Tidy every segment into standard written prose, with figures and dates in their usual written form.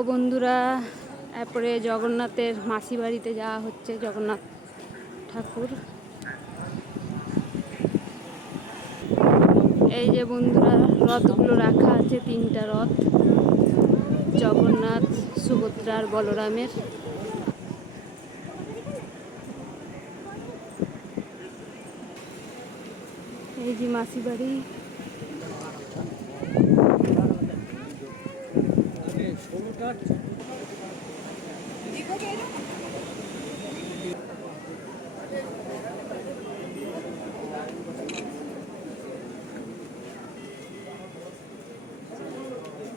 তো বন্ধুরা, এরপরে জগন্নাথের মাসি বাড়িতে যাওয়া হচ্ছে। জগন্নাথ ঠাকুর, এই যে বন্ধুরা রথগুলো রাখা আছে, 3টা রথ, জগন্নাথ, সুভদ্রার, বলরামের। এই যে মাসি বাড়ি।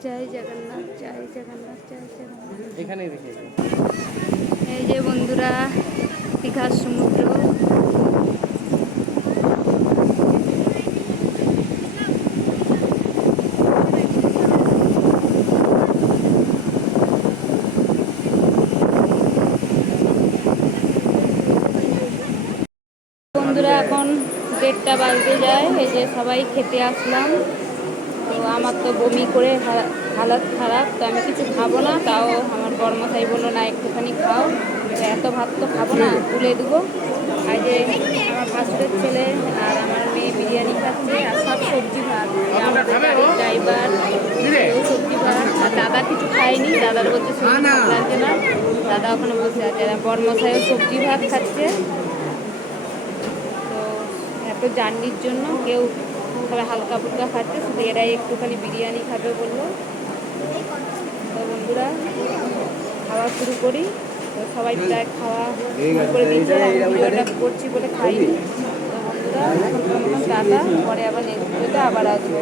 জয় জগন্নাথ, জয় জগন্নাথ, জয় জগন্নাথ। এখানে দেখে এই যে বন্ধুরা দীঘার সমুদ্র। বন্ধুরা এখন 1:30 বাজতে যায়। এই যে সবাই খেতে আসলাম। তো আমার তো বমি করে হালাত খারাপ, তো আমি কিছু খাবো না। তাও আমার বড়মশাই বললো না একটুখানি খাও। তো এত ভাত তো খাবো না, তুলে দেবো। আর যে আমার ভাসুরের ছেলে আর আমার মেয়ে বিরিয়ানি খাচ্ছে, আর সব সবজি ভাত। আমাদের গাড়ির ড্রাইভার সবজি ভাত, আর দাদা কিছু খায়নি। দাদার বলছে শরীর ভালো লাগছে না, দাদা ওখানে বসে আছে। আর বড়মশাইও সবজি ভাত খাচ্ছে। তো এত জার্নির জন্য কেউ সবাই হালকা ফুলকা খাচ্ছে, শুধু এরাই একটুখানি বিরিয়ানি খাবে বললো। তো বন্ধুরা খাওয়া শুরু করি। তো সবাই প্রায় খাওয়া শুরু করে দিচ্ছে, আমি ভিডিওটা করছি বলে খাইনি। তো বন্ধুরা এখন টাটা, পরে আবার নেক্সট ভিডিওতে আবার আসবো।